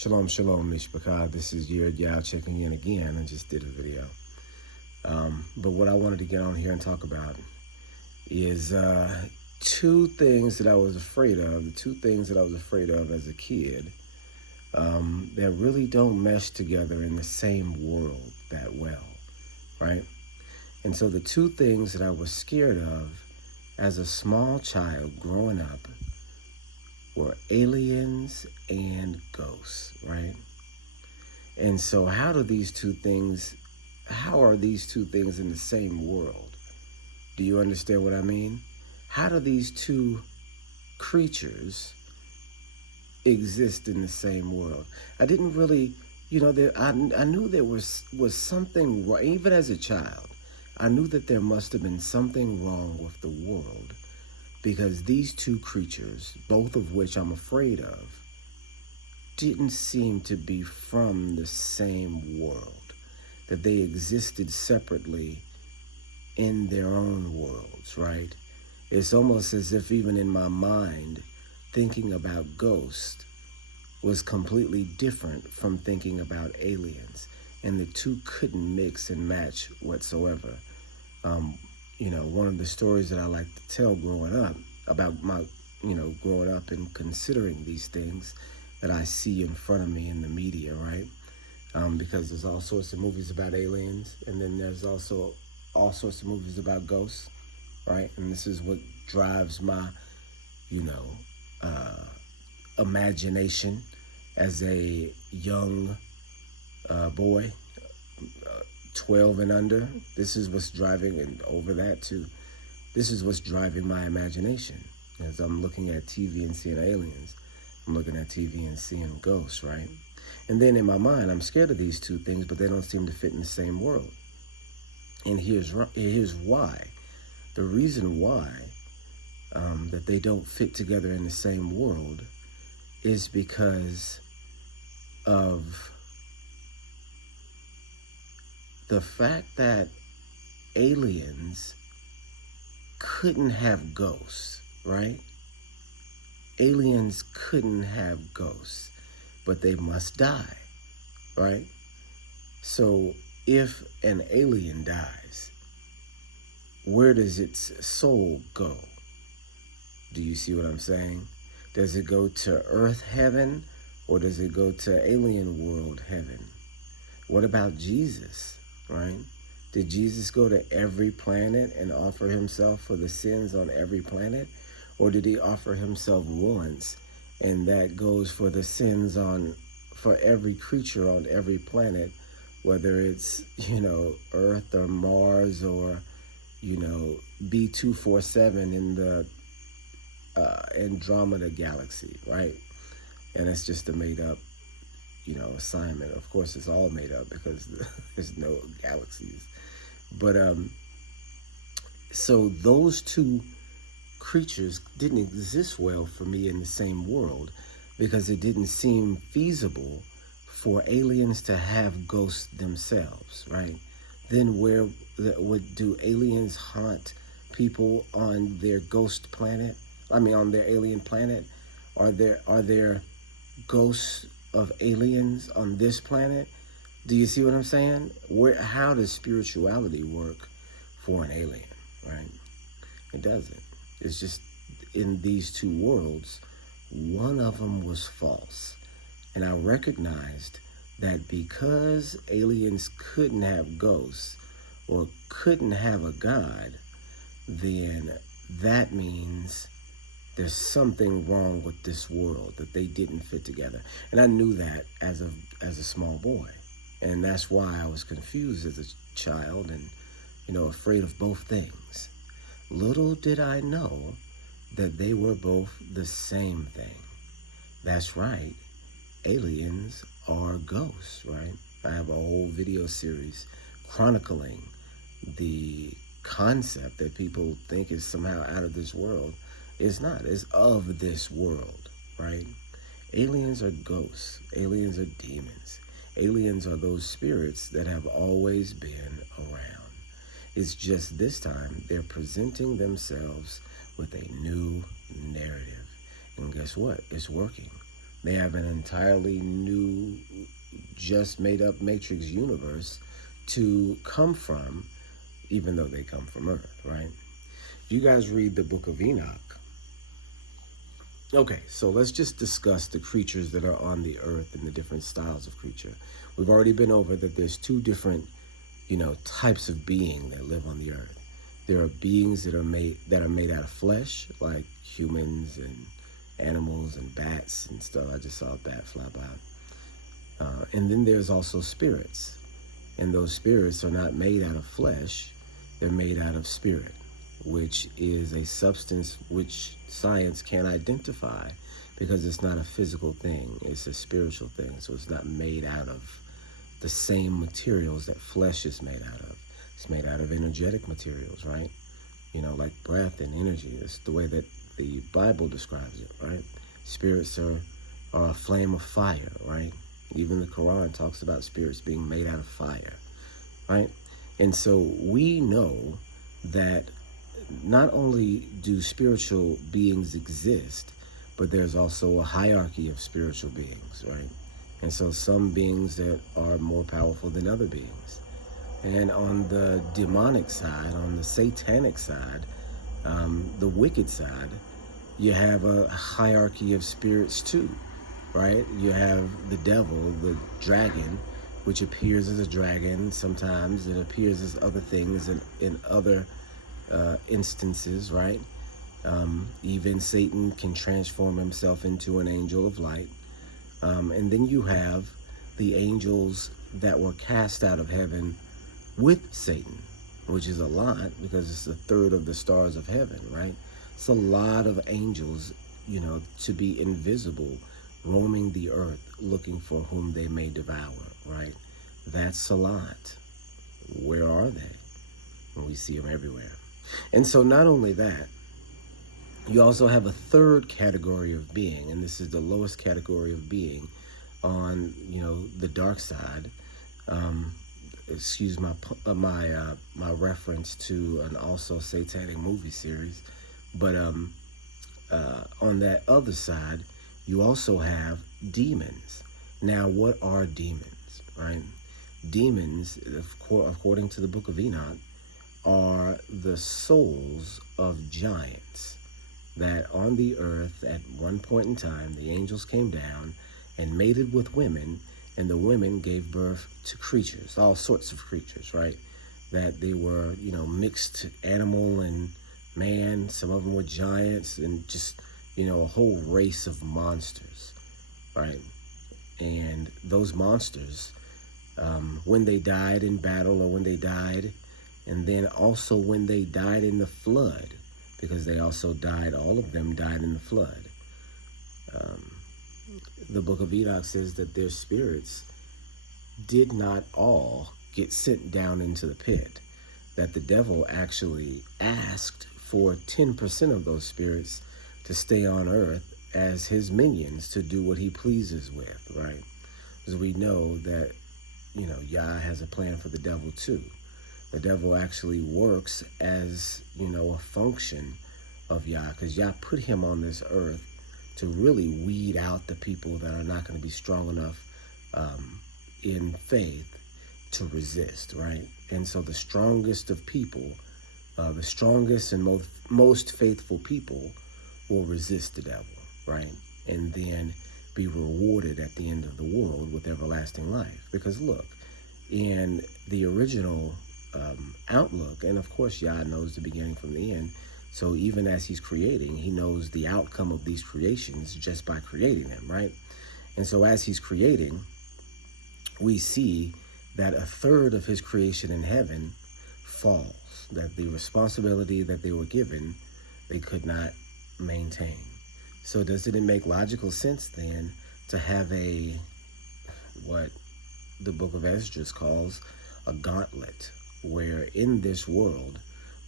Shalom, shalom, Mishpachah. This is Yerd Yao checking in again. I just did a video. But what I wanted to get on here and talk about is two things that I was afraid of, the two things that I was afraid of as a kid that really don't mesh together in the same world that well, right? And so the two things that I was scared of as a small child growing up were aliens and ghosts, right? And so how are these two things in the same world? Do you understand what I mean? How do these two creatures exist in the same world? I didn't really, I knew there was something wrong. Even as a child, I knew that there must have been something wrong with the world, because these two creatures, both of which I'm afraid of, didn't seem to be from the same world, that they existed separately in their own worlds, right? It's almost as if even in my mind, thinking about ghosts was completely different from thinking about aliens, and the two couldn't mix and match whatsoever. One of the stories that I like to tell growing up about my, growing up and considering these things that I see in front of me in the media, right? Because there's all sorts of movies about aliens, and then there's also all sorts of movies about ghosts, right? And this is what drives my, imagination as a young boy, 12 and under. This is what's driving, and over that too, this is what's driving my imagination. As I'm looking at TV and seeing aliens, I'm looking at TV and seeing ghosts, right? And then in my mind, I'm scared of these two things, but they don't seem to fit in the same world. And here's why. The reason why that they don't fit together in the same world is because of the fact that aliens couldn't have ghosts, right? Aliens couldn't have ghosts, but they must die, right? So if an alien dies, where does its soul go? Do you see what I'm saying? Does it go to Earth heaven, or does it go to alien world heaven? What about Jesus, right? Did Jesus go to every planet and offer himself for the sins on every planet? Or did he offer himself once, and that goes for the sins for every creature on every planet, whether it's, Earth or Mars or, B247 in the Andromeda galaxy, right? And it's just a made up, assignment. Of course, it's all made up because there's no galaxies. But so those two creatures didn't exist well for me in the same world, because it didn't seem feasible for aliens to have ghosts themselves, right? Then where do aliens haunt people on their ghost planet? On their alien planet? Are there ghosts of aliens on this planet? Do you see what I'm saying? How does spirituality work for an alien, right? It doesn't. It's just in these two worlds, one of them was false. And I recognized that because aliens couldn't have ghosts or couldn't have a God, then that means there's something wrong with this world, that they didn't fit together. And I knew that as a small boy. And that's why I was confused as a child and, afraid of both things. Little did I know that they were both the same thing. That's right. Aliens are ghosts, right? I have a whole video series chronicling the concept that people think is somehow out of this world. It's not. It's of this world, right? Aliens are ghosts. Aliens are demons. Aliens are those spirits that have always been around. It's just this time they're presenting themselves with a new narrative. And guess what? It's working. They have an entirely new, just made up matrix universe to come from, even though they come from Earth, right? If you guys read the book of Enoch, okay, so let's just discuss the creatures that are on the earth and the different styles of creature. We've already been over that there's two different, types of being that live on the earth. There are beings that are made out of flesh, like humans and animals and bats and stuff. I just saw a bat fly by. And then there's also spirits. And those spirits are not made out of flesh. They're made out of spirit, which is a substance which science can't identify because it's not a physical thing. It's a spiritual thing. So it's not made out of the same materials that flesh is made out of. It's made out of energetic materials, right? Like breath and energy. It's the way that the Bible describes it, right? Spirits are a flame of fire, right? Even the Quran talks about spirits being made out of fire, right? And so we know that not only do spiritual beings exist, but there's also a hierarchy of spiritual beings, right? And so some beings that are more powerful than other beings. And on the demonic side, on the satanic side, the wicked side, you have a hierarchy of spirits too, right? You have the devil, the dragon, which appears as a dragon. Sometimes it appears as other things in other instances, right? Even Satan can transform himself into an angel of light. And then you have the angels that were cast out of heaven with Satan, which is a lot because it's a third of the stars of heaven, right? It's a lot of angels, to be invisible, roaming the earth, looking for whom they may devour, right? That's a lot. Where are they? Well, we see them everywhere. And so not only that, you also have a third category of being, and this is the lowest category of being on, the dark side. Excuse my reference to an also satanic movie series, but on that other side, you also have demons. Now, what are demons, right? Demons, according to the book of Enoch, are the souls of giants that on the earth at one point in time, the angels came down and mated with women, and the women gave birth to creatures, all sorts of creatures, right? That they were, mixed animal and man. Some of them were giants and just, a whole race of monsters, right? And those monsters, when they died in battle or when they died, and then also when they died in the flood, because they also died, all of them died in the flood. The book of Enoch says that their spirits did not all get sent down into the pit, that the devil actually asked for 10% of those spirits to stay on earth as his minions to do what he pleases with, right? Because we know that, Yah has a plan for the devil too. The devil actually works as, a function of Yah, because Yah put him on this earth to really weed out the people that are not going to be strong enough in faith to resist, right? And so the strongest of people, the strongest and most faithful people will resist the devil, right? And then be rewarded at the end of the world with everlasting life. Because look, in the original outlook, and of course Yah knows the beginning from the end, so even as he's creating, he knows the outcome of these creations just by creating them, right? And so as he's creating, we see that a third of his creation in heaven falls, that the responsibility that they were given, they could not maintain. So doesn't it make logical sense then to have what the book of Esdras calls a gauntlet, where in this world,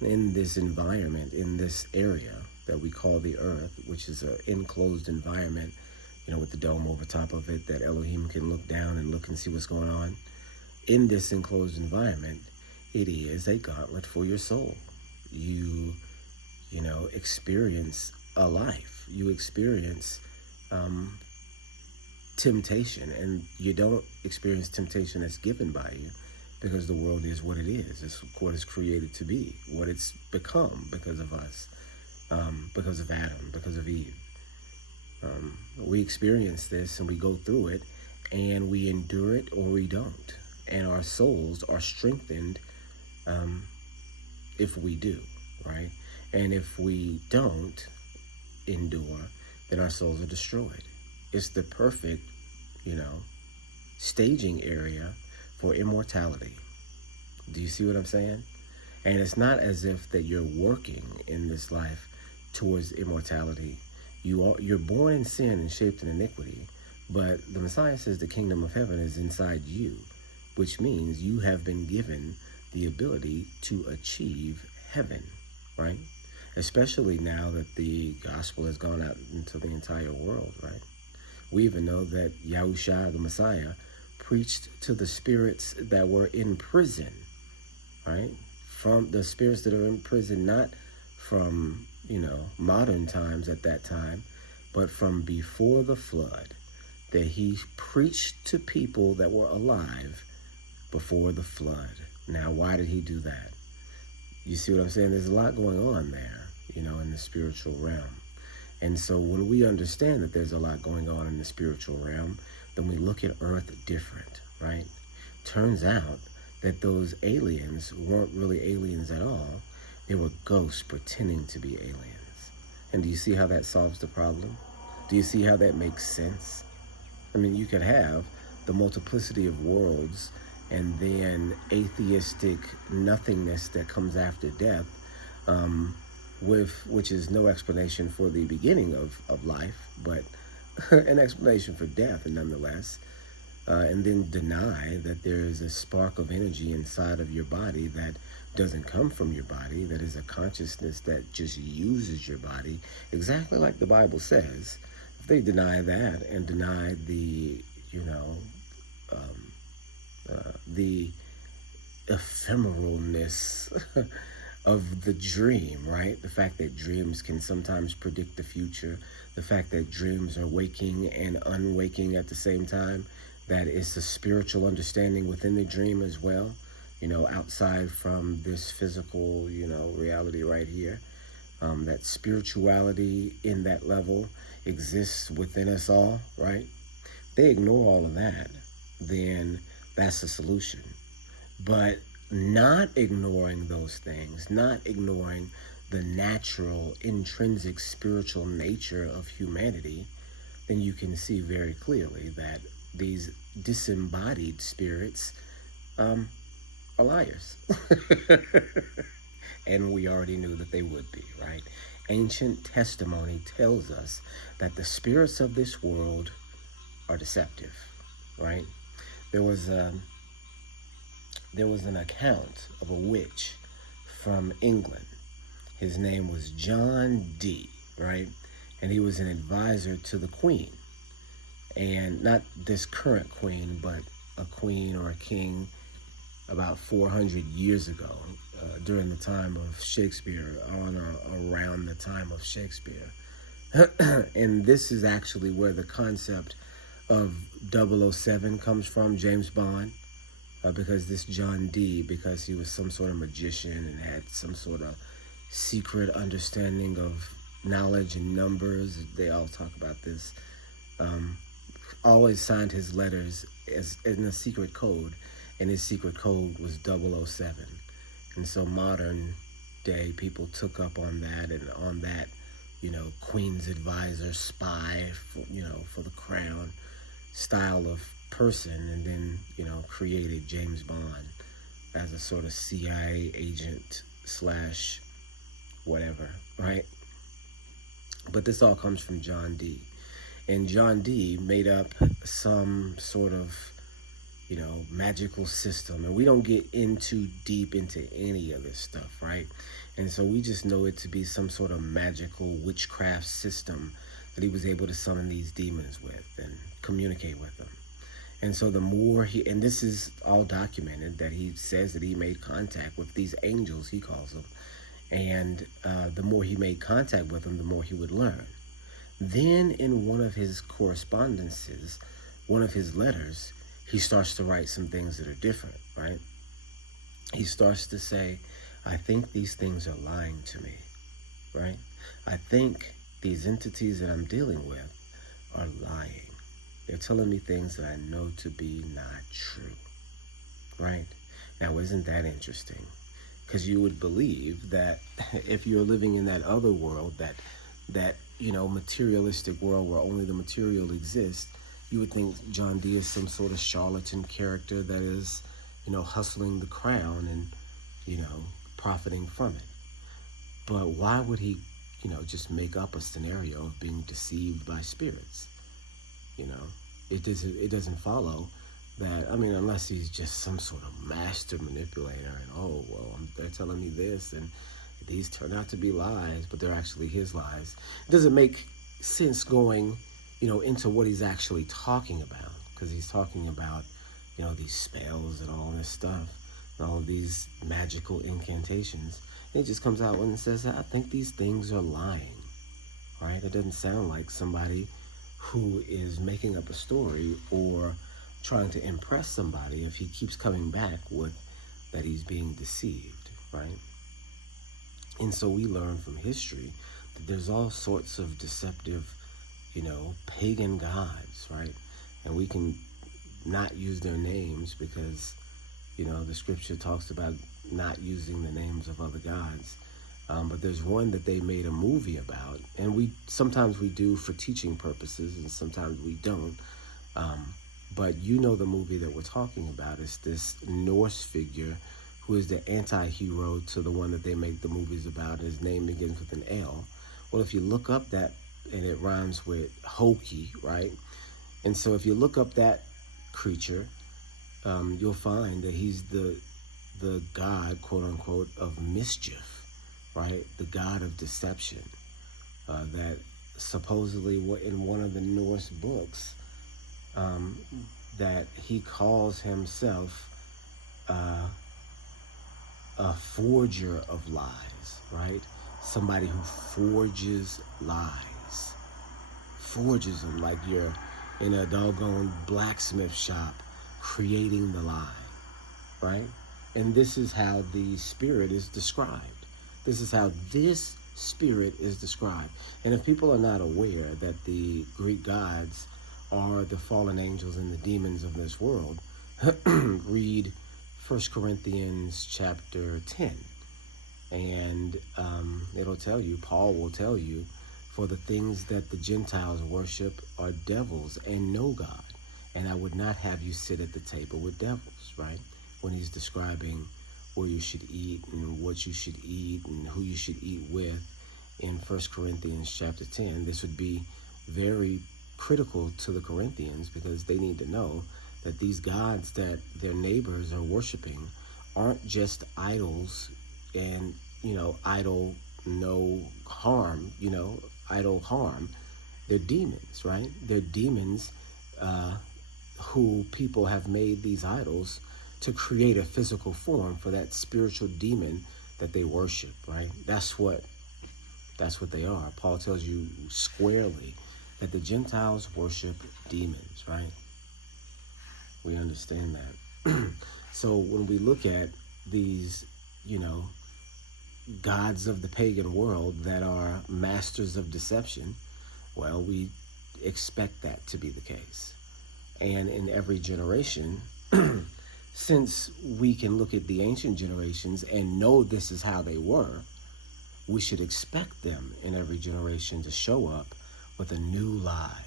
in this environment, in this area that we call the earth, which is an enclosed environment, with the dome over top of it, that Elohim can look down and look and see what's going on. In this enclosed environment, it is a gauntlet for your soul. You experience a life. You experience temptation, and you don't experience temptation that's given by you, because the world is what it is. It's what it's created to be, what it's become because of us, because of Adam, because of Eve. We experience this and we go through it, and we endure it or we don't. And our souls are strengthened if we do, right? And if we don't endure, then our souls are destroyed. It's the perfect, staging area for immortality. Do you see what I'm saying? And it's not as if that you're working in this life towards immortality. You're born in sin and shaped in iniquity, but the Messiah says the kingdom of heaven is inside you, which means you have been given the ability to achieve heaven, right? Especially now that the gospel has gone out into the entire world, right? We even know that Yahushua, the Messiah, preached to the spirits that were in prison, right? From the spirits that are in prison, not from, modern times at that time, but from before the flood, that he preached to people that were alive before the flood. Now, why did he do that? You see what I'm saying? There's a lot going on there, in the spiritual realm. And so when we understand that there's a lot going on in the spiritual realm, then we look at Earth different, right? Turns out that those aliens weren't really aliens at all. They were ghosts pretending to be aliens. And do you see how that solves the problem? Do you see how that makes sense? I mean, you could have the multiplicity of worlds and then atheistic nothingness that comes after death, which is no explanation for the beginning of life, but an explanation for death, nonetheless. And then deny that there is a spark of energy inside of your body that doesn't come from your body, that is a consciousness that just uses your body, exactly like the Bible says. If they deny that and deny the, the ephemeralness of the dream, right? The fact that dreams can sometimes predict the future, the fact that dreams are waking and unwaking at the same time, that is the spiritual understanding within the dream as well, outside from this physical, reality right here. That spirituality in that level exists within us all, right? If they ignore all of that, then that's the solution. But not ignoring those things, not ignoring the natural, intrinsic spiritual nature of humanity, then you can see very clearly that these disembodied spirits are liars. And we already knew that they would be, right? Ancient testimony tells us that the spirits of this world are deceptive, right? There was an account of a witch from England. His name was John Dee, right? And he was an advisor to the Queen. And not this current queen, but a queen or a king about 400 years ago, during the time of Shakespeare, on or around the time of Shakespeare. And this is actually where the concept of 007 comes from, James Bond, because this John Dee, because he was some sort of magician and had some sort of secret understanding of knowledge and numbers. They all talk about this. Always signed his letters as in a secret code, and his secret code was 007. And so modern day people took up on that, and on that, Queen's advisor, spy, for the crown style of person, and then, created James Bond as a sort of CIA agent / whatever, right? But this all comes from John Dee. And John Dee made up some sort of, magical system. And we don't get into deep into any of this stuff, right? And so we just know it to be some sort of magical witchcraft system that he was able to summon these demons with and communicate with them. And so the more and this is all documented, that he says that he made contact with these angels, he calls them. And the more he made contact with them, the more he would learn. Then in one of his correspondences one of his letters, he starts to write some things that are different, right? He starts to say, I think these things are lying to me, right? I think these entities that I'm dealing with are lying. They're telling me things that I know to be not true, right? Now, isn't that interesting? Because you would believe that if you're living in that other world, that materialistic world where only the material exists, you would think John Dee is some sort of charlatan character that is, hustling the crown and, profiting from it. But why would he, just make up a scenario of being deceived by spirits? It doesn't follow that. I mean, unless he's just some sort of master manipulator, and they're telling me this, and these turn out to be lies, but they're actually his lies. It doesn't make sense going, into what he's actually talking about, because he's talking about, these spells and all this stuff, and all of these magical incantations. And it just comes out when it says, I think these things are lying, right? It doesn't sound like somebody who is making up a story or trying to impress somebody if he keeps coming back with that he's being deceived, right? And so we learn from history that there's all sorts of deceptive, pagan gods, right? And we can not use their names because, the scripture talks about not using the names of other gods. But there's one that they made a movie about, and sometimes we do for teaching purposes, and sometimes we don't. But the movie that we're talking about is this Norse figure who is the anti-hero to the one that they make the movies about. His name begins with an L. Well, if you look up that, and it rhymes with Hokey, right? And so if you look up that creature, you'll find that he's the god, quote unquote, of mischief. Right, the god of deception, that supposedly in one of the Norse books, that he calls himself a forger of lies, right? Somebody who forges lies, forges them like you're in a doggone blacksmith shop creating the lie, right? And this is how the spirit is described. This is how this spirit is described. And if people are not aware that the Greek gods are the fallen angels and the demons of this world, read 1 Corinthians chapter 10. And it'll tell you, Paul will tell you, for the things that the Gentiles worship are devils and no God. And I would not have you sit at the table with devils, right? When he's describing where you should eat and what you should eat and who you should eat with in 1 Corinthians chapter 10. This would be very critical to the Corinthians because they need to know that these gods that their neighbors are worshiping aren't just idols and, idol no harm, idol harm. They're demons, right? They're demons who people have made these idols to create a physical form for that spiritual demon that they worship, right? That's what they are. Paul tells you squarely that the Gentiles worship demons, right? We understand that. So when we look at these, gods of the pagan world that are masters of deception, well, we expect that to be the case. And in every generation, since we can look at the ancient generations and know this is how they were, we should expect them in every generation to show up with a new lie,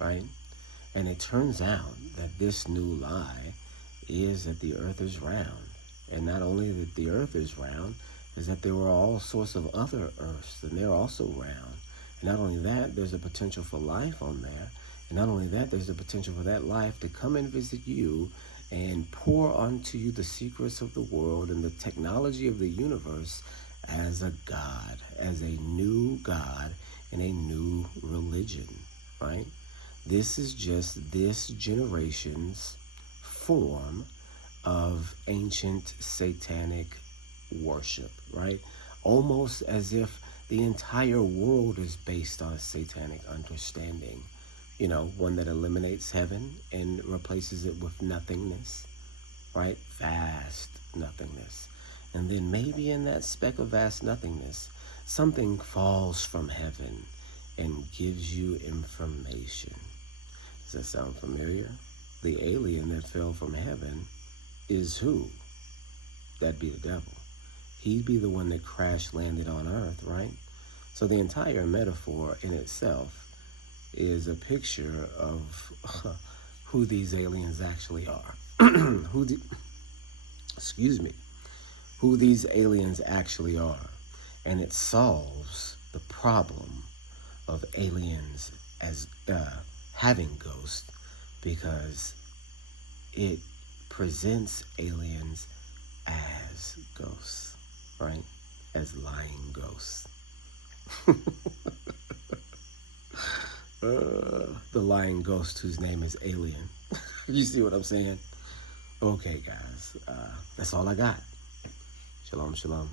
right? And it turns out that this new lie is that the earth is round. And not only that the earth is round, is that there were all sorts of other earths, and they're also round. And not only that, there's a potential for life on there. And not only that, there's the potential for that life to come and visit you and pour onto you the secrets of the world and the technology of the universe as a God, as a new God and a new religion, right? This is just this generation's form of ancient satanic worship, right? Almost as if the entire world is based on satanic understanding, one that eliminates heaven and replaces it with nothingness, right? Vast nothingness. And then maybe in that speck of vast nothingness, something falls from heaven and gives you information. Does that sound familiar? The alien that fell from heaven is who? That'd be the devil. He'd be the one that crash landed on earth, right? So the entire metaphor in itself is a picture of who these aliens actually are. Who these aliens actually are. And it solves the problem of aliens as having ghosts, because it presents aliens as ghosts, right? As lying ghosts. The lying ghost whose name is Alien. You see what I'm saying? Okay, guys. That's all I got. Shalom, shalom.